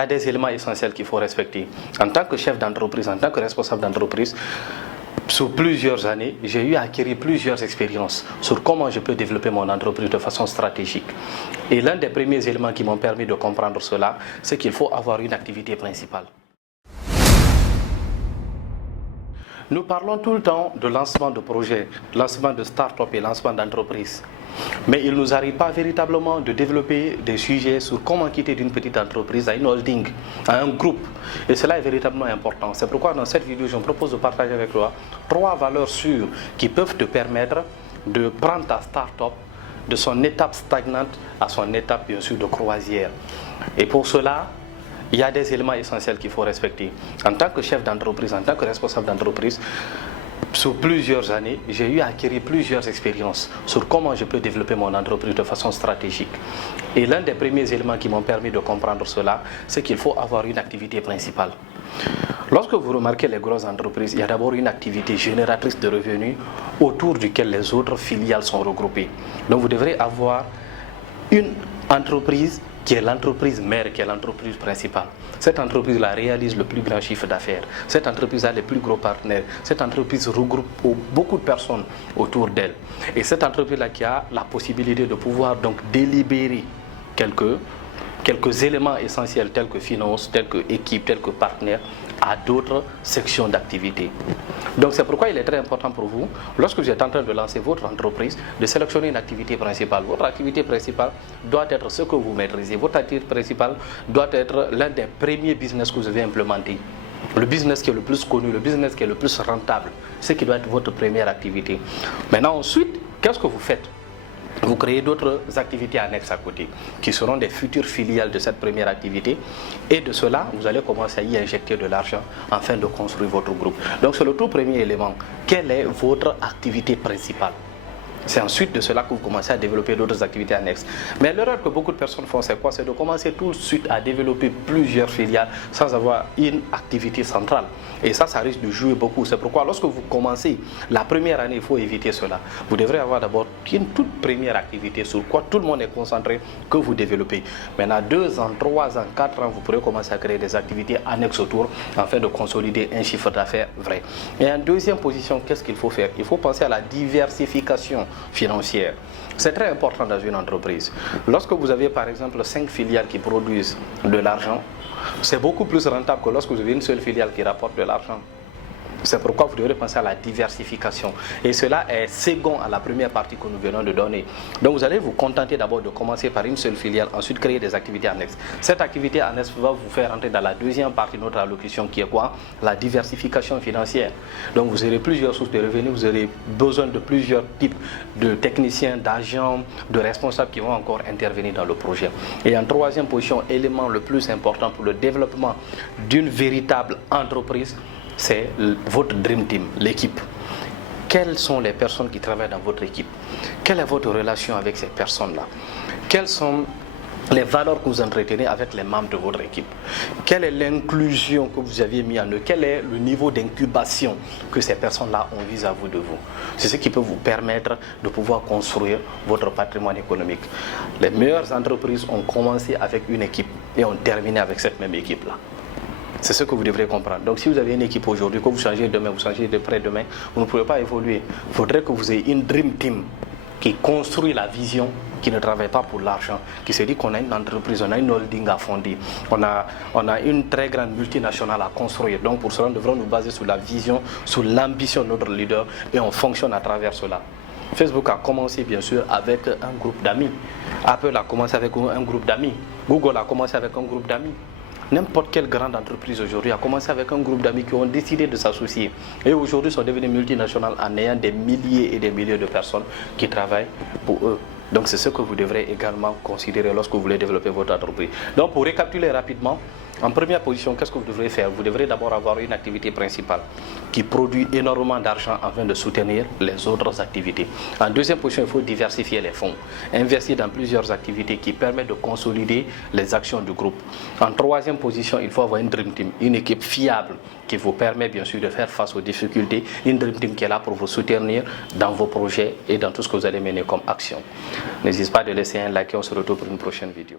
Il y a des éléments essentiels qu'il faut respecter. En tant que chef d'entreprise, en tant que responsable d'entreprise, sur plusieurs années, j'ai eu à acquérir plusieurs expériences sur comment je peux développer mon entreprise de façon stratégique. Et l'un des premiers éléments qui m'ont permis de comprendre cela, c'est qu'il faut avoir une activité principale. Nous parlons tout le temps de lancement de projets, lancement de start-up et lancement d'entreprises. Mais il ne nous arrive pas véritablement de développer des sujets sur comment quitter d'une petite entreprise à une holding, à un groupe. Et cela est véritablement important. C'est pourquoi dans cette vidéo, je me propose de partager avec toi 3 valeurs sûres qui peuvent te permettre de prendre ta start-up de son étape stagnante à son étape bien sûr de croisière. Et pour cela, il y a des éléments essentiels qu'il faut respecter. En tant que chef d'entreprise, en tant que responsable d'entreprise, sur plusieurs années, j'ai eu à acquérir plusieurs expériences sur comment je peux développer mon entreprise de façon stratégique. Et l'un des premiers éléments qui m'ont permis de comprendre cela, c'est qu'il faut avoir une activité principale. Lorsque vous remarquez les grosses entreprises, il y a d'abord une activité génératrice de revenus autour duquel les autres filiales sont regroupées. Donc vous devrez avoir une entreprise qui est l'entreprise mère, qui est l'entreprise principale. Cette entreprise-là réalise le plus grand chiffre d'affaires. Cette entreprise a les plus gros partenaires. Cette entreprise regroupe beaucoup de personnes autour d'elle. Et cette entreprise-là qui a la possibilité de pouvoir donc délibérer quelques éléments essentiels tels que finance, tels que équipe, tels que partenaires, à d'autres sections d'activité. Donc c'est pourquoi il est très important pour vous, lorsque vous êtes en train de lancer votre entreprise, de sélectionner une activité principale. Votre activité principale doit être ce que vous maîtrisez. Votre activité principale doit être l'un des premiers business que vous avez implémenté. Le business qui est le plus connu, le business qui est le plus rentable, c'est qui doit être votre première activité. Maintenant ensuite, qu'est-ce que vous faites ? Vous créez d'autres activités annexes à côté, qui seront des futures filiales de cette première activité. Et de cela, vous allez commencer à y injecter de l'argent afin de construire votre groupe. Donc c'est le tout premier élément. Quelle est votre activité principale ? C'est ensuite de cela que vous commencez à développer d'autres activités annexes. Mais l'erreur que beaucoup de personnes font, c'est quoi ? C'est de commencer tout de suite à développer plusieurs filiales sans avoir une activité centrale. Et ça risque de jouer beaucoup. C'est pourquoi lorsque vous commencez la première année, il faut éviter cela. Vous devrez avoir d'abord une toute première activité sur quoi tout le monde est concentré que vous développez. Maintenant, 2 ans, 3 ans, 4 ans, vous pourrez commencer à créer des activités annexes autour afin de consolider un chiffre d'affaires vrai. Et en deuxième position, qu'est-ce qu'il faut faire ? Il faut penser à la diversification financière. C'est très important dans une entreprise. Lorsque vous avez par exemple 5 filiales qui produisent de l'argent, c'est beaucoup plus rentable que lorsque vous avez une seule filiale qui rapporte de l'argent. C'est pourquoi vous devrez penser à la diversification. Et cela est second à la première partie que nous venons de donner. Donc vous allez vous contenter d'abord de commencer par une seule filiale, ensuite créer des activités annexes. Cette activité annexe va vous faire entrer dans la deuxième partie de notre allocution qui est quoi ? La diversification financière. Donc vous aurez plusieurs sources de revenus, vous aurez besoin de plusieurs types de techniciens, d'agents, de responsables qui vont encore intervenir dans le projet. Et en troisième position, élément le plus important pour le développement d'une véritable entreprise, c'est votre Dream Team, l'équipe. Quelles sont les personnes qui travaillent dans votre équipe? Quelle est votre relation avec ces personnes-là? Quelles sont les valeurs que vous entretenez avec les membres de votre équipe? Quelle est l'inclusion que vous aviez mis en eux? Quel est le niveau d'incubation que ces personnes-là ont vis-à-vis de vous? C'est ce qui peut vous permettre de pouvoir construire votre patrimoine économique. Les meilleures entreprises ont commencé avec une équipe et ont terminé avec cette même équipe-là. C'est ce que vous devrez comprendre. Donc si vous avez une équipe aujourd'hui, que vous changez demain, vous changez de après-demain, vous ne pouvez pas évoluer. Il faudrait que vous ayez une Dream Team qui construit la vision, qui ne travaille pas pour l'argent, qui se dit qu'on a une entreprise, on a une holding à fonder, on a une très grande multinationale à construire. Donc pour cela, nous devrons nous baser sur la vision, sur l'ambition de notre leader et on fonctionne à travers cela. Facebook a commencé bien sûr avec un groupe d'amis. Apple a commencé avec un groupe d'amis. Google a commencé avec un groupe d'amis. N'importe quelle grande entreprise aujourd'hui a commencé avec un groupe d'amis qui ont décidé de s'associer. Et aujourd'hui sont devenus multinationales en ayant des milliers et des milliers de personnes qui travaillent pour eux. Donc c'est ce que vous devrez également considérer lorsque vous voulez développer votre entreprise. Donc pour récapituler rapidement, en première position, qu'est-ce que vous devrez faire? Vous devrez d'abord avoir une activité principale qui produit énormément d'argent afin de soutenir les autres activités. En deuxième position, il faut diversifier les fonds, investir dans plusieurs activités qui permettent de consolider les actions du groupe. En troisième position, il faut avoir une Dream Team, une équipe fiable qui vous permet bien sûr de faire face aux difficultés, une Dream Team qui est là pour vous soutenir dans vos projets et dans tout ce que vous allez mener comme action. N'hésitez pas de laisser un like et on se retrouve pour une prochaine vidéo.